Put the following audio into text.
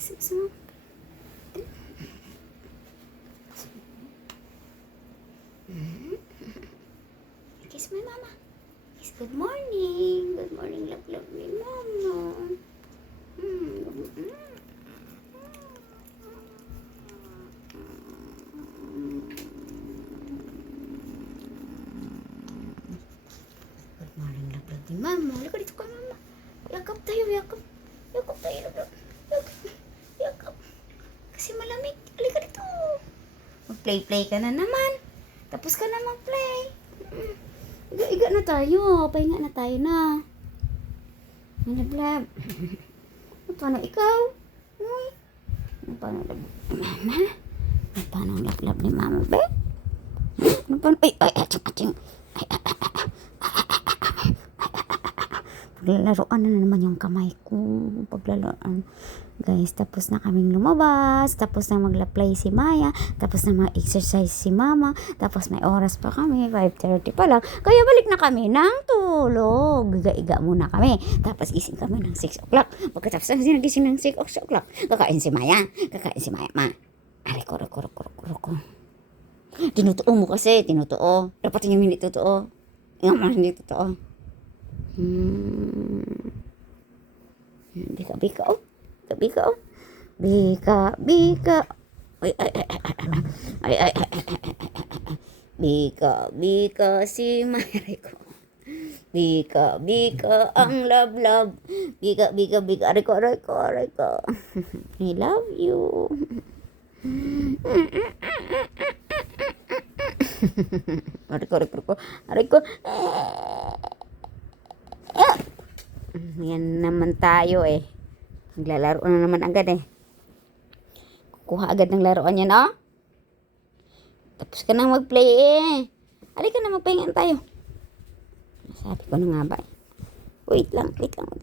Kiss, kiss my mama. Kiss good morning. Good morning, love, love me, mama. Hmm, good- morning, love, love me, mama. Halika dito ka, mama. Yakap tayo, yakap. Yakap tayo, love, love. Yakap. Yakap. Kasi malamig. Halika dito. Mag-play-play ka na naman. Tapos ka na mag-play. Iga-iga na tayo. Pahinga na tayo na. Ano, blab? Ano, paano ikaw? Uy. Ano, paano lab? Mama? Ano, paano ang lab-lab ni mama, be? Ano, paano? Ay, ay, ating, ating. Ay, ay, ay, ay, ay. Paglalaroan na naman yung kamay ko. Paglalaroan. Guys, tapos na kaming lumabas. Tapos na magla-play si Maya. Tapos na mag-exercise si Mama. Tapos may oras pa kami. 5.30 pa lang. Kaya balik na kami ng tulog. Iga-iga muna kami. Tapos gising kami ng 6 o'clock. Pagkatapos na nagising ng 6 o'clock. Kakain si Maya. Kakain si Maya. Ma. Aray ko, ko, ko, ko, ko. Tinutuo mo kasi. Tinutuo. Dapat yung hindi totoo. Yung mga hindi totoo. Hmm. Bika, oh. Bika, oh. Bika, bika. Ay, ay, ay, ay, ay, ay, ay, ay, Bika, bika si Mayre. Bika, bika ang lablab. Bika, bika, bika. Aray ko, aray ko. I love you. aray ko, aray ko, aray. Eh. Yan naman tayo eh. Maglalaro na naman agad eh. Kukuha agad ng laruan niya, no? Tapos ka nang mag-play eh. Halika na, magpahingan tayo. Sabi ko na nga ba eh. Wait lang. Wait lang.